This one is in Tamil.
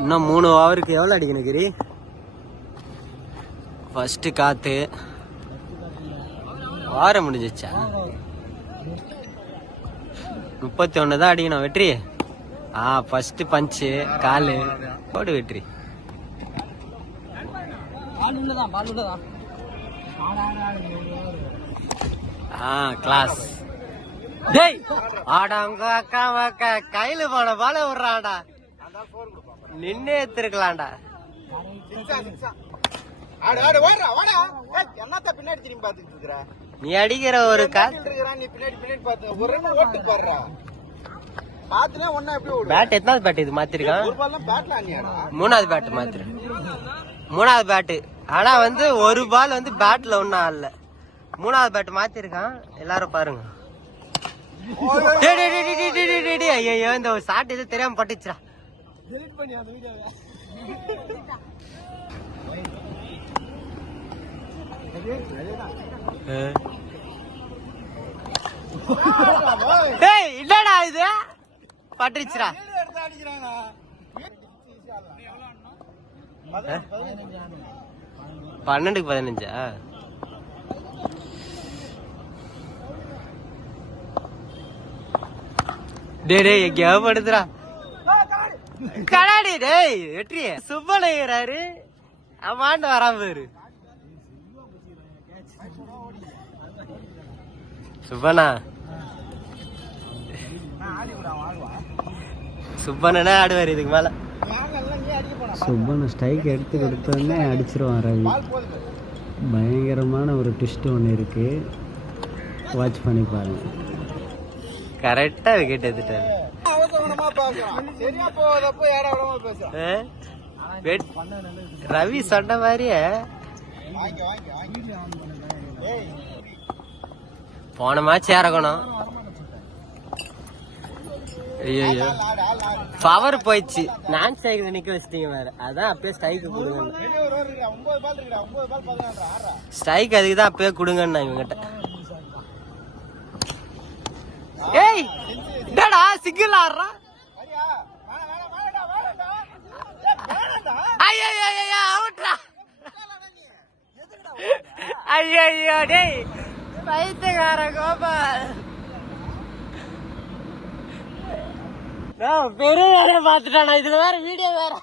இன்னும் 3 ஓவருக்கு எவ்வளோ அடிக்கணும் கிரி? ஃபர்ஸ்ட் காத்து வார முடிஞ்சிச்சா? 31 தான் அடிக்கணும். வெற்றி ஃபர்ஸ்ட் பஞ்சு காலு போடு வெற்றி. கிளாஸ் டேய் ஆடா உங்க அக்கா கையில போன பால விடுறான்டா. நின்னே எடுத்துருக்கலாம்டா. நீ அடிக்கிற ஒரு பேட் எத்தனாவது பேட் இது மாத்திருக்கான்? 3வது பேட் மாத்திரு. 3வது பேட்டு. ஆனா வந்து ஒரு பால் வந்து பேட்ல ஒன்னும் ஆடல. 3வது பேட் மாத்திருக்கான். எல்லாரும் பாருங்க. ஐயோ இந்த ஒரு ஷாட் இது தெரியாம பட்டுச்சுடா. என்னடா இது பட்டுச்சுடா. 12க்கு 15. டேய் எங்கேயா படுத்துறா கடாடி. டேய் வெற்றி சுப்பனைகிறாரு அம்மாண்டு வராம பேரு சுப்பனா. சுப்பனா ஆடுவாரு இதுக்கு மேல. சுப்பன ஸ்ட்ரைக் எடுத்தோடனே அடிச்சிருவான் ரவி. பயங்கரமான ஒரு ட்விஸ்ட் ஒன்று இருக்கு, வாட்ச் பண்ணி பாருங்க. கரெக்டா விக்கெட் எடுத்துட்டாரு. ரவி சொன்ன மாதிரியே போன மேட்ச் இறக்கணும். ஐயோ பவர் போயிடுச்சு. நான் ஸ்ட்ரைக்ல நிக்க வச்சிட்டீங்க வேற. அதான் அப்பயே ஸ்ட்ரைக்கு கொடுங்க. ஸ்ட்ரைக் அதுக்கு தான் அப்பயே கொடுங்கன்னு இவங்கிட்ட. ஏய் டடா சிங்கிள் ஆடுறா. ஐயோ அவுட்ரா. ஐயோ டேய் பைத்தியக்கார கோபால். பெரிய வேலையை பார்த்துட்டானா. இதுல வேற வீடியோ வேற.